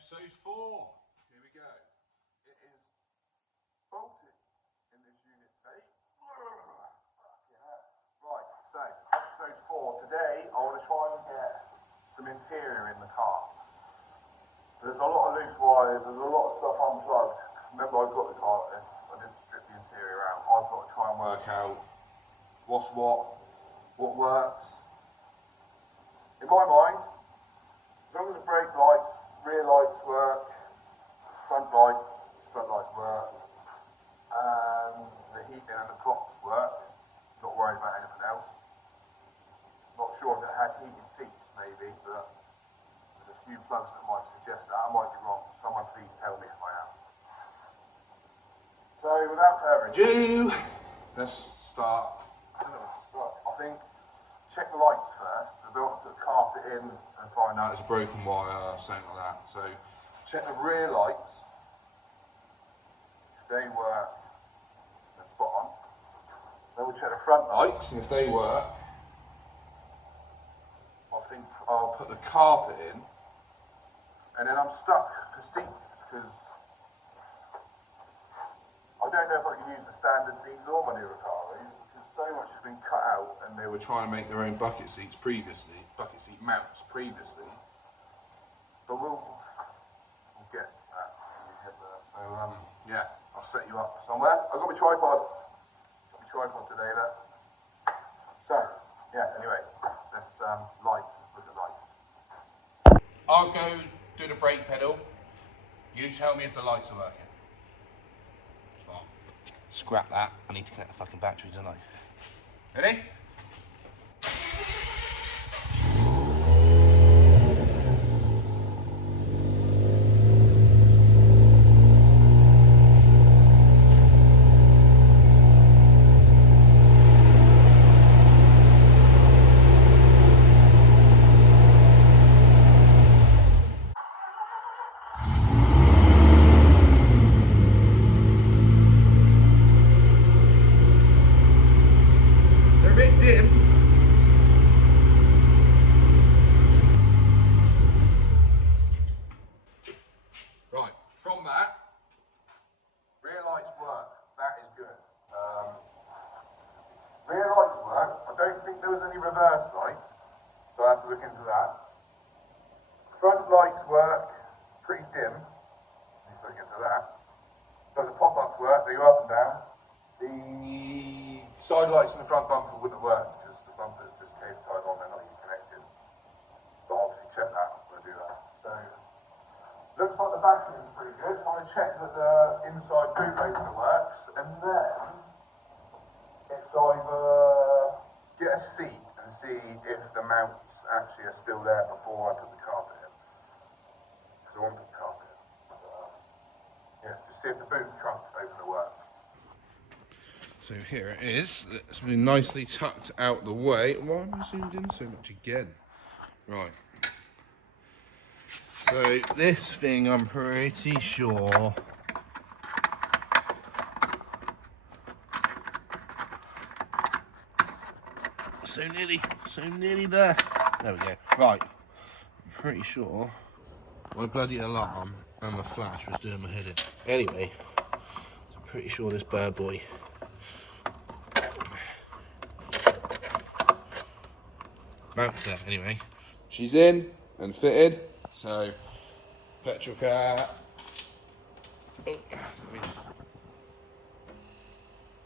Episode 4. Here we go. It is bolted in this unit today. Right, so episode 4. Today I want to try and get some interior in the car. There's a lot of loose wires, there's a lot of stuff unplugged. Remember, I got the car like this, I didn't strip the interior out. I've got to try and work out what's what works. In my mind, as long as the brake lights, rear lights work, front lights work, and the heating and the clocks work, not worried about anything else. Not sure if it had heated seats maybe, but there's a few plugs that might suggest that. I might be wrong. Someone please tell me if I am. So without further ado, let's start. I don't know where to start. I think check the lights first. I don't want to put carpet in and find out it's a broken wire or something like that. So check the rear lights. If they work, then spot on. Then we'll check the front lights, and if they work, I think I'll put the carpet in. And then I'm stuck for seats because I don't know if I can use the standard seats or my newer car because so much has been cut out, and they were trying to make their own bucket seat mounts previously. But we'll get that when we get there. So yeah, I'll set you up somewhere. I've got my tripod. Today there. So yeah, anyway, let's let's look at lights. I'll go do the brake pedal. You tell me if the lights are working. Well, scrap that. I need to connect the fucking battery, don't I? Ready? Right, from that, rear lights work. That is good. Rear lights work. I don't think there was any reverse light, so I have to look into that. Front lights work pretty dim. Let's look into that. But the pop-ups work. They go up and down. The side lights in the front bumper wouldn't have worked because the bumper's just cable tied on. They're not even connected. But obviously check that when I do that. So. Looks like the battery is pretty good. I want to check that the inside boot opener works, and then it's either get a seat and see if the mounts actually are still there before I put the carpet in. Because I want to put the carpet in. Yeah, just see if the boot trunk opener works. So here it is. It's been nicely tucked out the way. Why am I zoomed in so much again? Right. So this thing, I'm pretty sure so nearly there. There we go. Right, I'm pretty sure my bloody alarm and the flash was doing my head in. Anyway, I'm pretty sure this bad boy mounts there. Anyway, she's in and fitted. So, petrol car.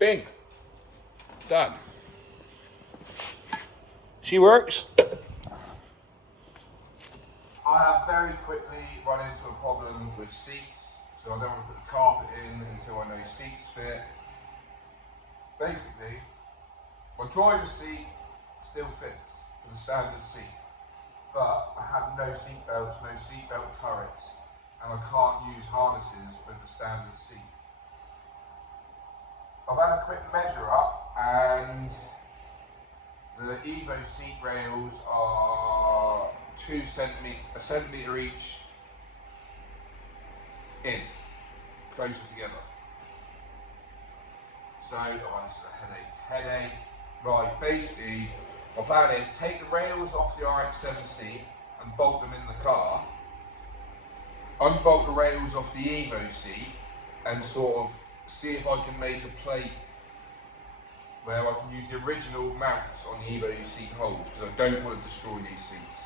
Bing. Done. She works. I have very quickly run into a problem with seats, so I don't want to put the carpet in until I know seats fit. Basically, my driver's seat still fits for the standard seat. But I have no seat belts, no seatbelt turrets, and I can't use harnesses with the standard seat. I've had a quick measure up, and the Evo seat rails are a centimetre each in, closer together. So, oh, this is a headache. Right, basically, my plan is take the rails off the RX7 seat and bolt them in the car, unbolt the rails off the Evo seat and sort of see if I can make a plate where I can use the original mounts on the Evo seat holes, because I don't want to destroy these seats.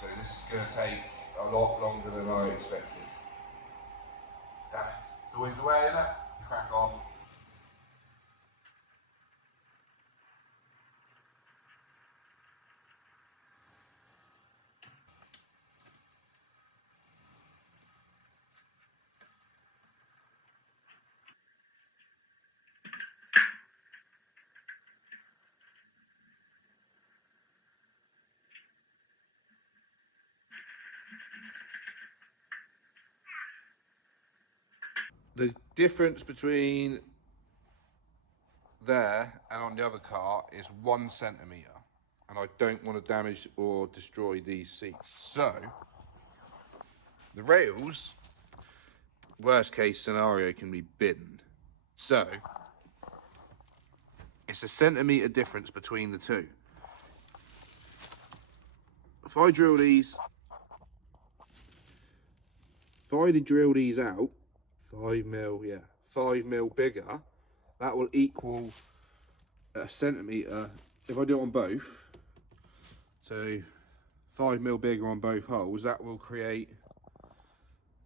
So this is going to take a lot longer than I expected. Damn it. It's always the way, isn't it? Crack on. The difference between there and on the other car is 1 centimetre, and I don't want to damage or destroy these seats. So the rails, worst case scenario, can be binned. So it's a centimetre difference between the two. If I drill these, if I drill these out 5mm, 5mm bigger, that will equal a centimetre if I do it on both. So 5mm bigger on both holes, that will create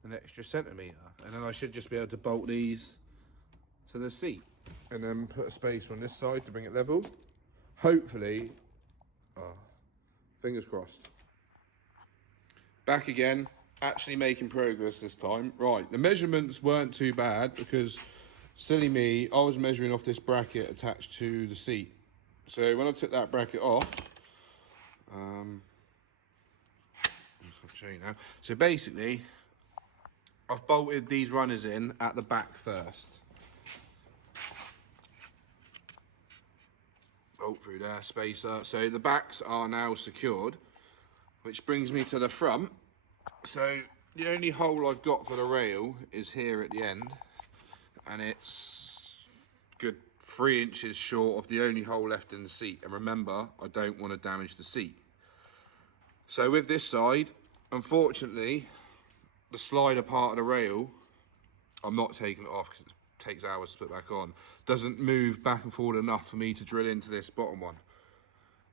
an extra centimetre, and then I should just be able to bolt these to the seat and then put a space on this side to bring it level. Hopefully, fingers crossed. Back again, actually making progress this time. Right, the measurements weren't too bad because, silly me, I was measuring off this bracket attached to the seat. So when I took that bracket off, I'll show you now. So basically, I've bolted these runners in at the back first. Bolt through there, spacer. So the backs are now secured, which brings me to the front. So the only hole I've got for the rail is here at the end, and it's good 3 inches short of the only hole left in the seat. And remember, I don't want to damage the seat. So with this side, unfortunately, the slider part of the rail, I'm not taking it off because it takes hours to put back on, doesn't move back and forward enough for me to drill into this bottom one.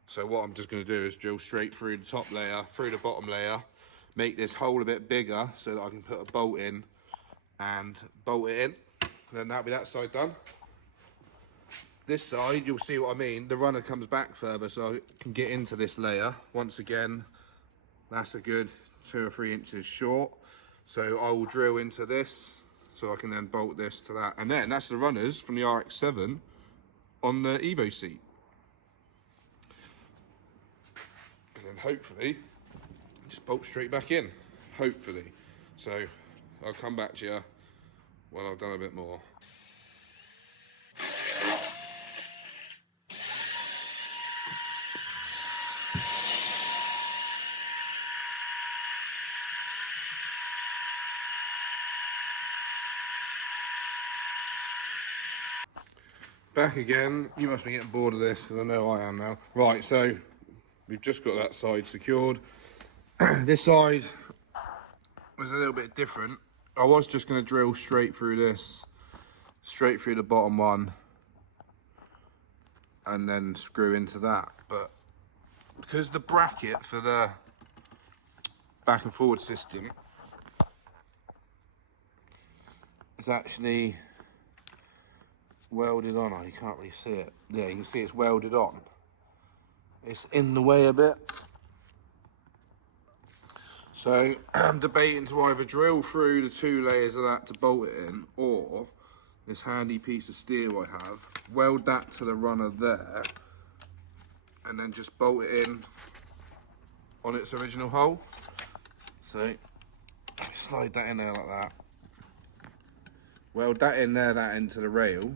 So what I'm just going to do is drill straight through the top layer, through the bottom layer, make this hole a bit bigger so that I can put a bolt in and bolt it in. And then that'll be that side done. This side, you'll see what I mean. The runner comes back further so I can get into this layer. Once again, that's a good 2 or 3 inches short. So I will drill into this so I can then bolt this to that. And then that's the runners from the RX7 on the Evo seat. And then hopefully, just bolt straight back in, hopefully. So I'll come back to you when I've done a bit more. Back again. You must be getting bored of this because I know I am now. Right, so we've just got that side secured. This side was a little bit different. I was just going to drill straight through this, straight through the bottom one, and then screw into that. But because the bracket for the back and forward system is actually welded on, you can't really see it. Yeah, you can see it's welded on. It's in the way a bit. So I'm debating to either drill through the 2 layers of that to bolt it in, or this handy piece of steel I have, weld that to the runner there, and then just bolt it in on its original hole. So slide that in there like that. Weld that in there, that end to the rail.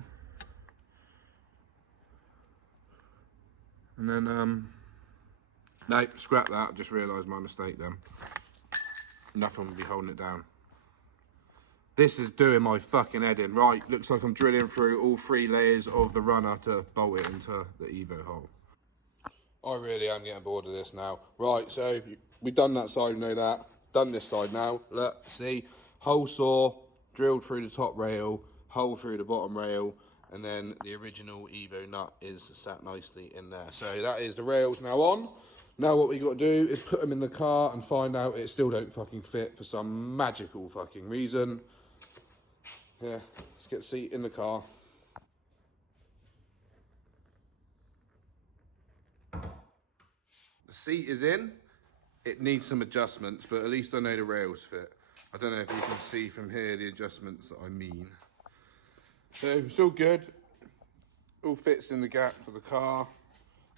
And then, no, scrap that, I just realised my mistake then. Nothing will be holding it down. This is doing my fucking head in. Right, looks like I'm drilling through all 3 layers of the runner to bolt it into the Evo hole. I really am getting bored of this now. Right, so we've done that side, we know that. Done this side now. Look, see, hole saw, drilled through the top rail, hole through the bottom rail, and then the original Evo nut is sat nicely in there. So that is the rails now on. Now what we got to do is put them in the car and find out it still don't fucking fit for some magical fucking reason. Yeah, let's get the seat in the car. The seat is in. It needs some adjustments, but at least I know the rails fit. I don't know if you can see from here the adjustments that I mean. So it's all good. All fits in the gap for the car.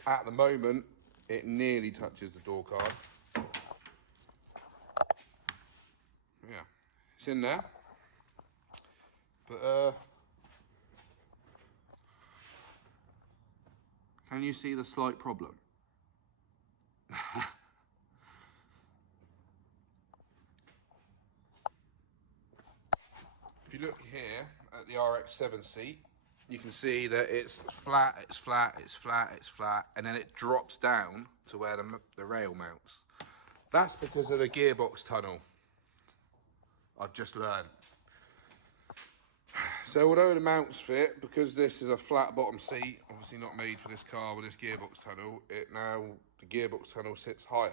At the moment, it nearly touches the door card. Yeah, it's in there. But can you see the slight problem? If you look here at the RX7 seat, you can see that it's flat, it's flat, it's flat, it's flat, and then it drops down to where the rail mounts. That's because of the gearbox tunnel, I've just learned. So although the mounts fit, because this is a flat bottom seat, obviously not made for this car with this gearbox tunnel, the gearbox tunnel sits higher.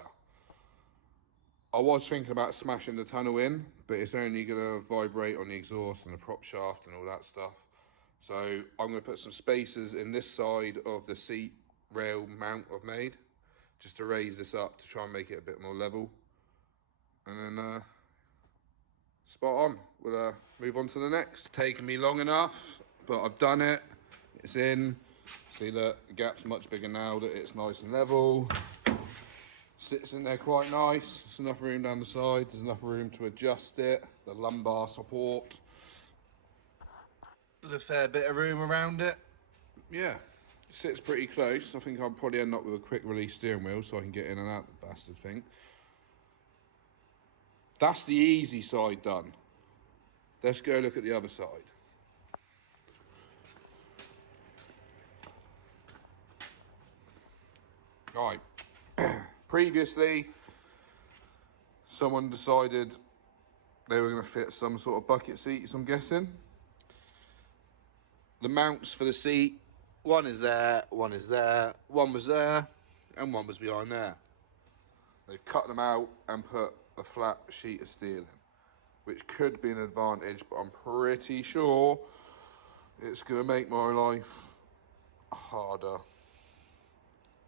I was thinking about smashing the tunnel in, but it's only going to vibrate on the exhaust and the prop shaft and all that stuff. So I'm going to put some spacers in this side of the seat rail mount I've made, just to raise this up to try and make it a bit more level. And then spot on. We'll move on to the next. It's taken me long enough, but I've done it. It's in. See that the gap's much bigger now that it's nice and level. Sits in there quite nice. There's enough room down the side. There's enough room to adjust it. The lumbar support. There's a fair bit of room around it. Yeah, it sits pretty close. I think I'll probably end up with a quick release steering wheel so I can get in and out of the bastard thing. That's the easy side done. Let's go look at the other side. Right. Previously, someone decided they were going to fit some sort of bucket seats, I'm guessing. The mounts for the seat, one is there, one is there, one was there, and one was behind there. They've cut them out and put a flat sheet of steel in, which could be an advantage, but I'm pretty sure it's going to make my life harder.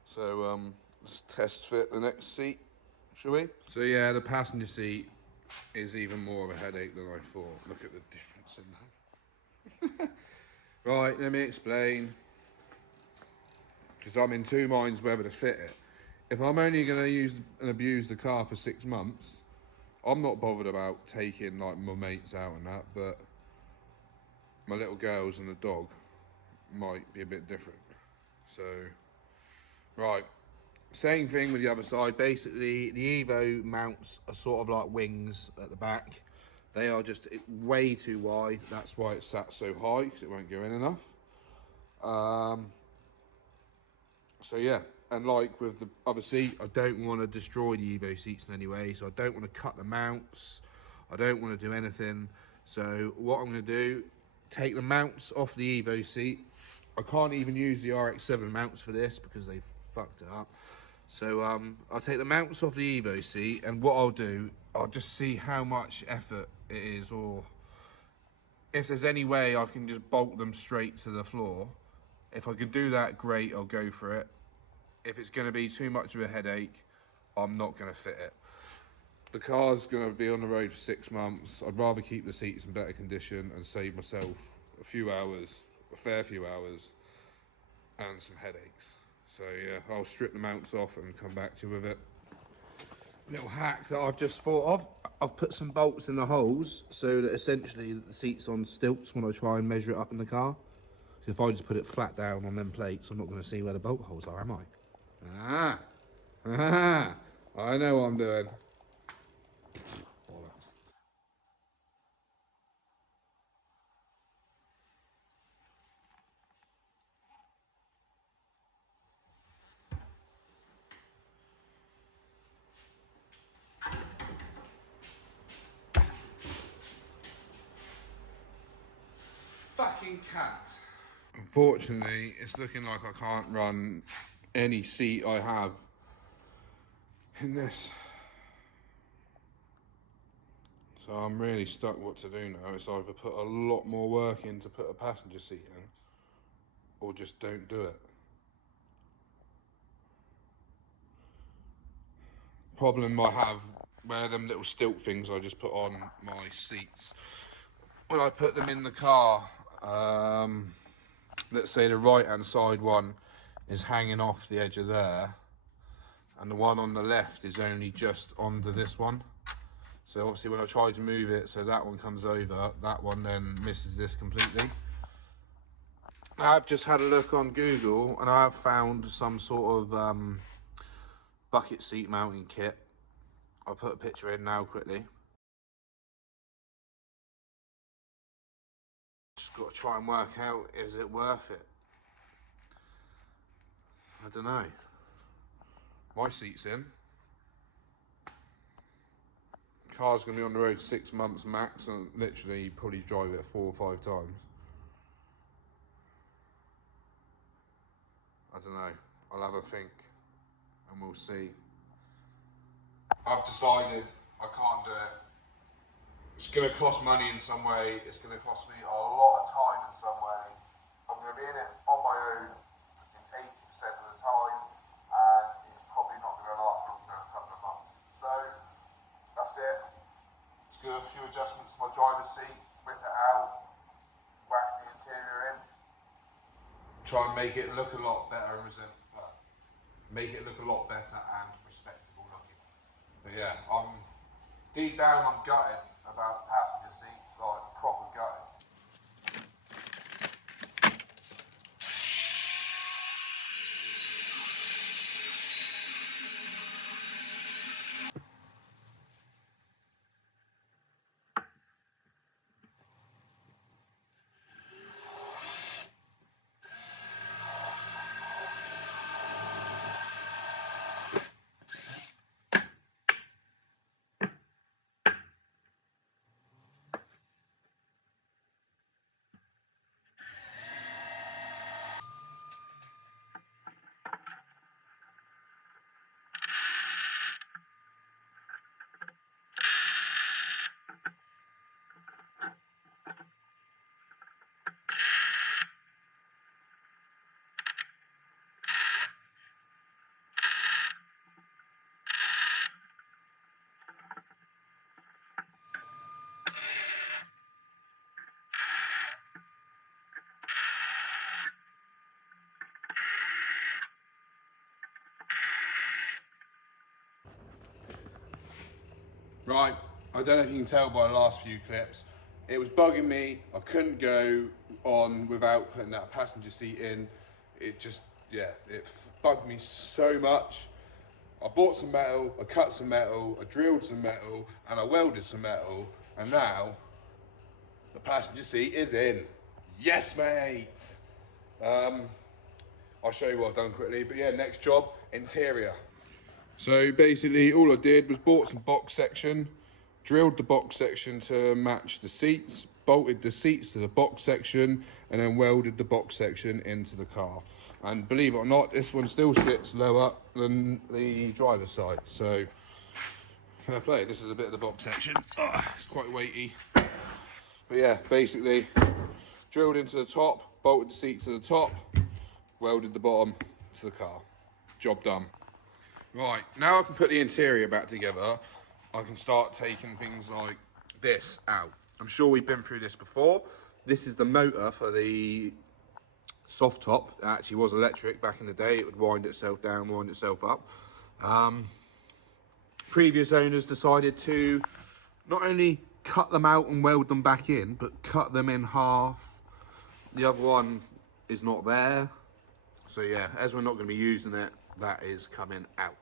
So let's test fit the next seat, shall we? So yeah, the passenger seat is even more of a headache than I thought. Look at the difference in that. Right, let me explain. Because I'm in two minds whether to fit it. If I'm only going to use and abuse the car for 6 months, I'm not bothered about taking like my mates out and that, but my little girls and the dog might be a bit different. So, right, same thing with the other side. Basically, the Evo mounts are sort of like wings at the back. They are just way too wide. That's why it's sat so high, because it won't go in enough. So yeah, and like with the other seat, I don't want to destroy the Evo seats in any way, so I don't want to cut the mounts. I don't want to do anything. So what I'm going to do, take the mounts off the Evo seat. I can't even use the RX7 mounts for this because they fucked it up. So I'll take the mounts off the Evo seat, and what I'll do, I'll just see how much effort it is, or if there's any way I can just bolt them straight to the floor. If I can do that, great, I'll go for it. If it's going to be too much of a headache, I'm not going to fit it. The car's going to be on the road for 6 months. I'd rather keep the seats in better condition and save myself a few hours, a fair few hours, and some headaches. So yeah, I'll strip the mounts off and come back to you with it. Little hack that I've just thought of. I've put some bolts in the holes so that essentially the seat's on stilts when I try and measure it up in the car. So if I just put it flat down on them plates, I'm not going to see where the bolt holes are, am I? I know what I'm doing. Bollocks. fucking cunt. Unfortunately, it's looking like I can't run any seat I have in this. So I'm really stuck what to do now. It's either put a lot more work in to put a passenger seat in, or just don't do it. Problem I have, where them little stilt things I just put on my seats, when I put them in the car, let's say the right hand side one is hanging off the edge of there, and the one on the left is only just onto this one. So obviously when I try to move it so that one comes over, that one then misses this completely. I've just had a look on Google and I have found some sort of bucket seat mounting kit. I'll put a picture in now quickly. Just got to try and work out, is it worth it? I don't know. My seat's in. Car's going to be on the road 6 months max, and literally probably drive it 4 or 5 times. I don't know. I'll have a think and we'll see. I've decided I can't do it. It's going to cost money in some way. It's going to cost me a lot of time in some way. I'm going to be in it on my own 80% of the time, and it's probably not going to last longer than a couple of months. So that's it. Just do a few adjustments to my driver's seat, whip it out, whack the interior in, try and make it look a lot better and make it look a lot better and respectable looking. But yeah, deep down I'm gutted about passenger seat, like proper gutted. Right, I don't know if you can tell by the last few clips, it was bugging me. I couldn't go on without putting that passenger seat in. It just, yeah, it bugged me so much. I bought some metal, I cut some metal, I drilled some metal, and I welded some metal, and now the passenger seat is in. Yes, mate! I'll show you what I've done quickly, but yeah, next job, interior. So basically all I did was bought some box section, drilled the box section to match the seats, bolted the seats to the box section, and then welded the box section into the car. And believe it or not, this one still sits lower than the driver's side. So fair play, this is a bit of the box section. It's quite weighty. But yeah, basically drilled into the top, bolted the seat to the top, welded the bottom to the car. Job done. Right, now I can put the interior back together, I can start taking things like this out. I'm sure we've been through this before. This is the motor for the soft top. It actually was electric back in the day. It would wind itself down, wind itself up. Previous owners decided to not only cut them out and weld them back in, but cut them in half. The other one is not there. So yeah, as we're not going to be using it, that is coming out.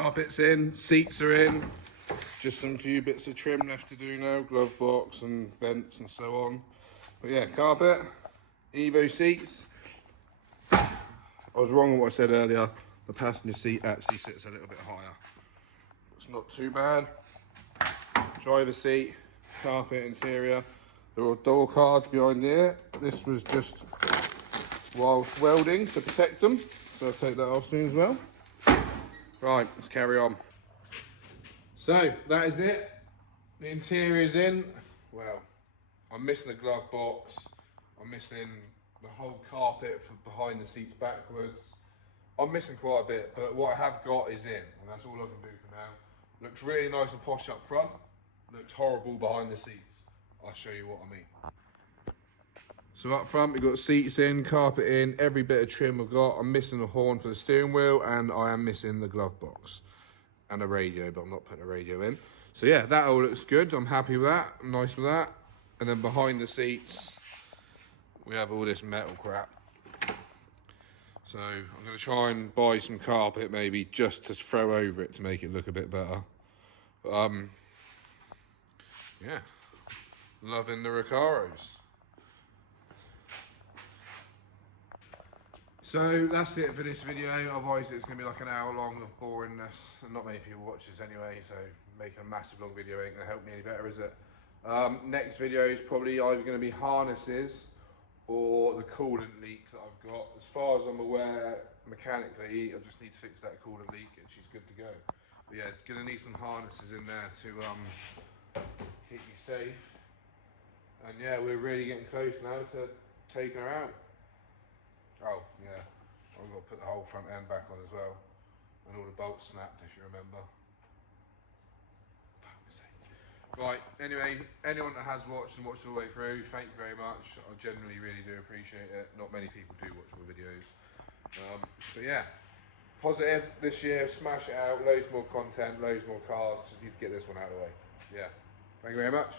Carpet's in, seats are in. Just some few bits of trim left to do now, glove box and vents and so on. But yeah, carpet, Evo seats. I was wrong on what I said earlier. The passenger seat actually sits a little bit higher. It's not too bad. Driver seat, carpet interior. There are door cards behind here. This was just whilst welding to protect them. So I'll take that off soon as well. Right, let's carry on. So that is it. The interior is in. Well, I'm missing the glove box. I'm missing the whole carpet for behind the seats backwards. I'm missing quite a bit, but what I have got is in, and that's all I can do for now. Looks really nice and posh up front. Looks horrible behind the seats. I'll show you what I mean. So up front we've got seats in, carpet in, every bit of trim we've got. I'm missing the horn for the steering wheel, and I am missing the glove box and a radio, but I'm not putting a radio in. So yeah, that all looks good. I'm happy with that. I'm nice with that. And then behind the seats, we have all this metal crap. So I'm going to try and buy some carpet maybe just to throw over it to make it look a bit better. But, yeah, loving the Recaros. So that's it for this video. Otherwise it's going to be like an hour long of boringness, and not many people watch this anyway, so making a massive long video ain't going to help me any better, is it? Next video is probably either going to be harnesses or the coolant leak that I've got. As far as I'm aware, mechanically, I just need to fix that coolant leak and she's good to go. But yeah, going to need some harnesses in there to keep me safe. And yeah, we're really getting close now to taking her out. Oh yeah, I've got to put the whole front end back on as well, and all the bolts snapped if you remember. Right, anyway, anyone that has watched and watched all the way through, thank you very much. I generally really do appreciate it. Not many people do watch my videos. But yeah, positive this year, smash it out, loads more content, loads more cars, just need to get this one out of the way. Yeah, thank you very much.